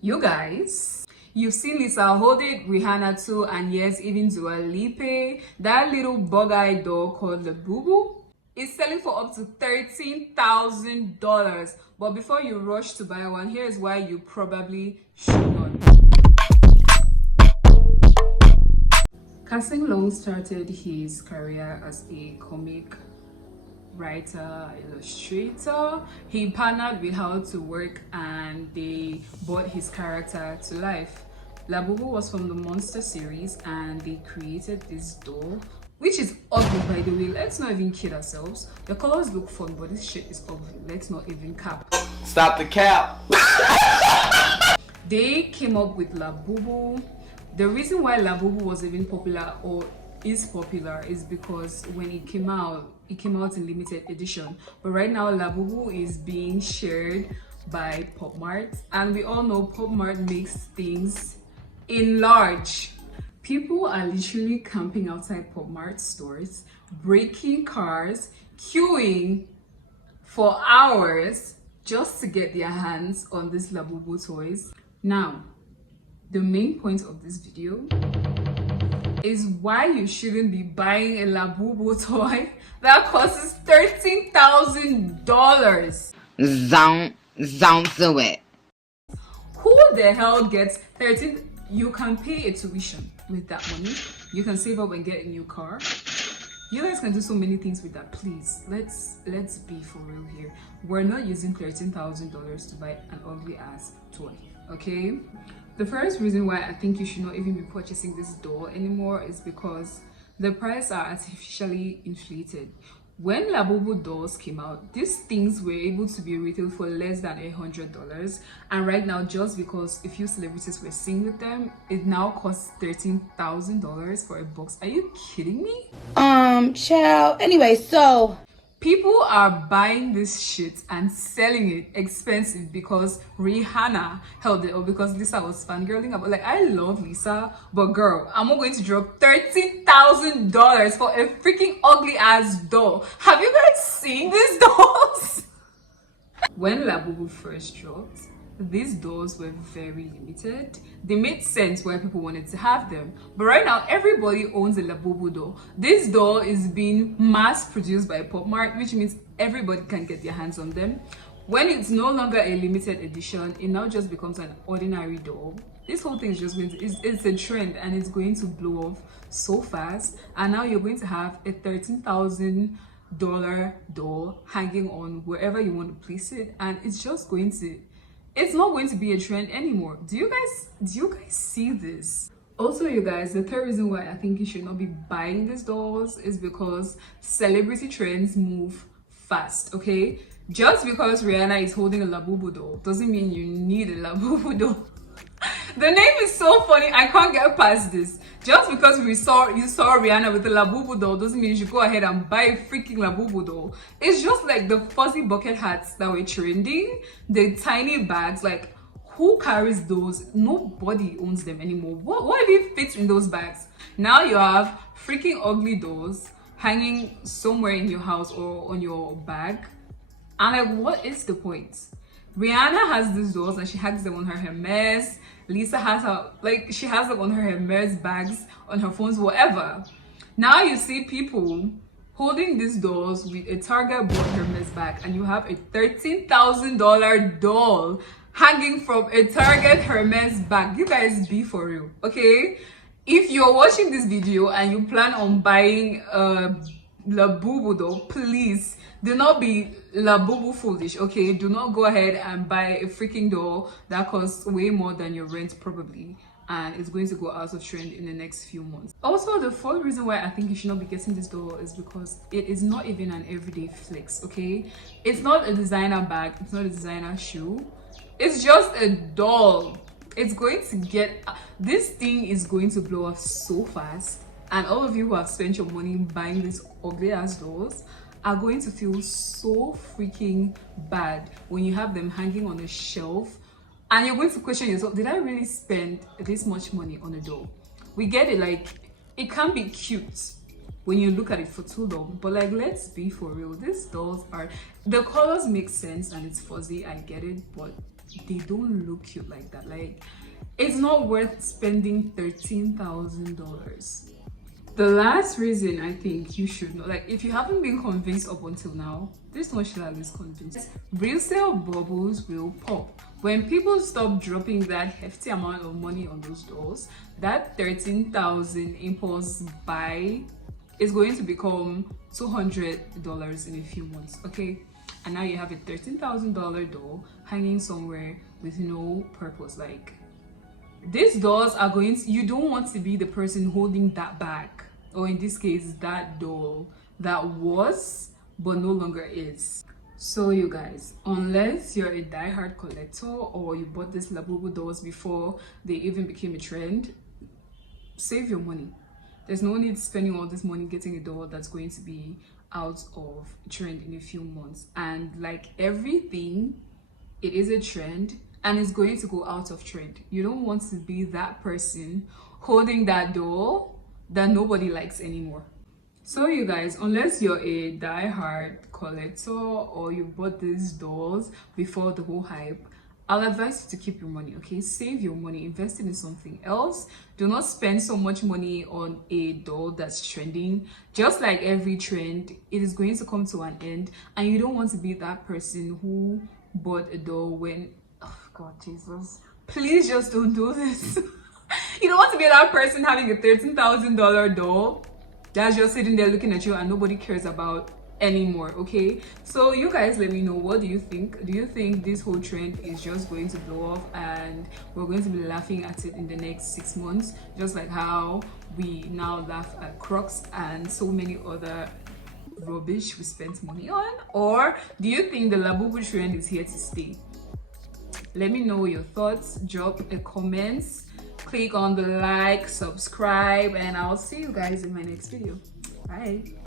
You guys, you've seen Lisa hold it, Rihanna too, and yes, even Dua Lipa. That little bug-eyed doll called LaBubu is selling for up to $13,000. But before you rush to buy one, here's why you probably should not. Casting Long started his career as a comic writer, illustrator. He partnered with How to Work and they brought his character to life. LaBubu was from the Monster series and they created this doll, which is ugly by the way. Let's not even kid ourselves. The colors look fun, but this shit is ugly. Let's not even cap. Stop the cap. They came up with LaBubu. The reason why LaBubu was even popular or is popular is because when it came out in limited edition. But right now LaBubu is being shared by Pop Mart, and we all know Pop Mart makes things in large. People are literally camping outside Pop Mart stores, breaking cars, queuing for hours just to get their hands on these LaBubu toys. Now, the main point of this video is why you shouldn't be buying a LaBubu toy that costs $13,000. Don't do it. Who the hell gets 13? You can pay a tuition with that money. You can save up and get a new car. You guys can do so many things with that. Please, let's be for real here. We're not using $13,000 to buy an ugly ass toy, okay? The first reason why I think you should not even be purchasing this doll anymore is because the prices are artificially inflated. When LaBubu dolls came out, these things were able to be retailed for less than $100, and right now, just because a few celebrities were seen with them, it now costs $13,000 for a box. Are you kidding me? Child. Anyway, so people are buying this shit and selling it expensive because Rihanna held it, or because Lisa was fangirling about. Like, I love Lisa, but girl, I'm not going to drop $13,000 for a freaking ugly ass doll. Have you guys seen these dolls? When LaBubu first dropped, these dolls were very limited. They made sense why people wanted to have them, but right now everybody owns a LaBubu doll. This doll is being mass produced by Pop Mart, which means everybody can get their hands on them. When it's no longer a limited edition, it now just becomes an ordinary doll. This whole thing is just going to, it's a trend and it's going to blow off so fast, and now you're going to have a $13,000 doll hanging on wherever you want to place it, and it's just going to, it's not going to be a trend anymore. Do you guys see this? Also, you guys, the third reason why I think you should not be buying these dolls is because celebrity trends move fast, okay? Just because Rihanna is holding a LaBubu doll doesn't mean you need a LaBubu doll. The name is so funny, I can't get past this. Just because you saw Rihanna with a LaBubu doll doesn't mean you should go ahead and buy a freaking LaBubu doll. It's just like the fuzzy bucket hats that were trending, the tiny bags. Like, who carries those? Nobody owns them anymore. What if it fits in those bags? Now you have freaking ugly dolls hanging somewhere in your house or on your bag. And like, what is the point? Rihanna has these dolls and she hangs them on her Hermes. Lisa has her, like, she has them on her Hermes bags, on her phones, whatever. Now you see people holding these dolls with a Target bought Hermes bag, and you have a $13,000 doll hanging from a Target Hermes bag. You guys be for real, okay? If you're watching this video and you plan on buying a LaBubu doll, please do not be LaBubu foolish, okay? Do not go ahead and buy a freaking doll that costs way more than your rent probably, and it's going to go out of trend in the next few months. Also, the fourth reason why I think you should not be getting this doll is because it is not even an everyday flex, okay? It's not a designer bag, it's not a designer shoe, it's just a doll. It's going to get, this thing is going to blow up so fast, and all of you who have spent your money buying these ugly ass dolls are going to feel so freaking bad when you have them hanging on a shelf, and you're going to question yourself, did I really spend this much money on a doll? We get it, like, it can be cute, when you look at it for too long. But like, let's be for real, these dolls are, the colors make sense and it's fuzzy, I get it, but they don't look cute like that. Like, it's not worth spending $13,000. The last reason I think you should know, like if you haven't been convinced up until now, this one shall is convinced. Resale bubbles will pop. When people stop dropping that hefty amount of money on those dolls, that 13,000 impulse buy is going to become $200 in a few months, okay? And now you have a $13,000 doll hanging somewhere with no purpose. Like, these dolls are going to, you don't want to be the person holding that bag, or in this case that doll that was but no longer is. So you guys, unless you're a die-hard collector or you bought these LaBubu dolls before they even became a trend, save your money. There's no need spending all this money getting a doll that's going to be out of trend in a few months. And like everything, it is a trend and it's going to go out of trend. You don't want to be that person holding that doll that nobody likes anymore. So you guys, unless you're a die-hard collector or you bought these dolls before the whole hype, I'll advise you to keep your money, okay? Save your money, invest it in something else. Do not spend so much money on a doll that's trending. Just like every trend, it is going to come to an end, and you don't want to be that person who bought a doll when, oh God, Jesus, please just don't do this. You don't want to be that person having a $13,000 doll that's just sitting there looking at you and nobody cares about anymore, okay? So you guys, let me know, what do you think? Do you think this whole trend is just going to blow off and we're going to be laughing at it in the next 6 months, just like how we now laugh at Crocs and so many other rubbish we spent money on? Or do you think the LaBubu trend is here to stay? Let me know your thoughts. Drop a comment, click on the like, subscribe, and I'll see you guys in my next video. Bye.